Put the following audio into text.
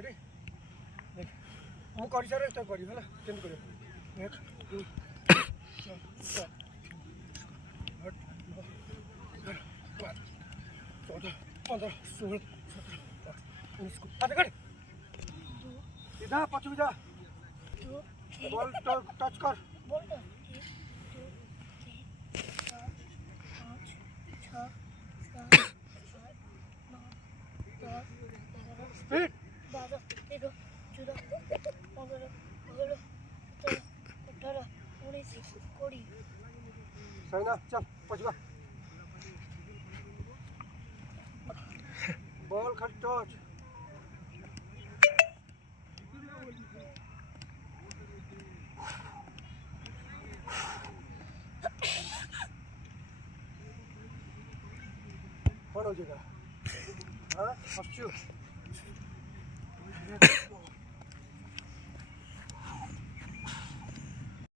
ready देख मु कर सारे तो करी होला केन करियो 1 2 3 4 5 14 15 16 19 आते कर सीधा पछू जा बॉल टच कर बॉल तो 1 2 3 4 5 6 7 8 9 10 स्पीड 12 13 14 15 16 17 18 19 20 सही ना चल पछू बॉल खट टच कौन हो जाएगा हाँ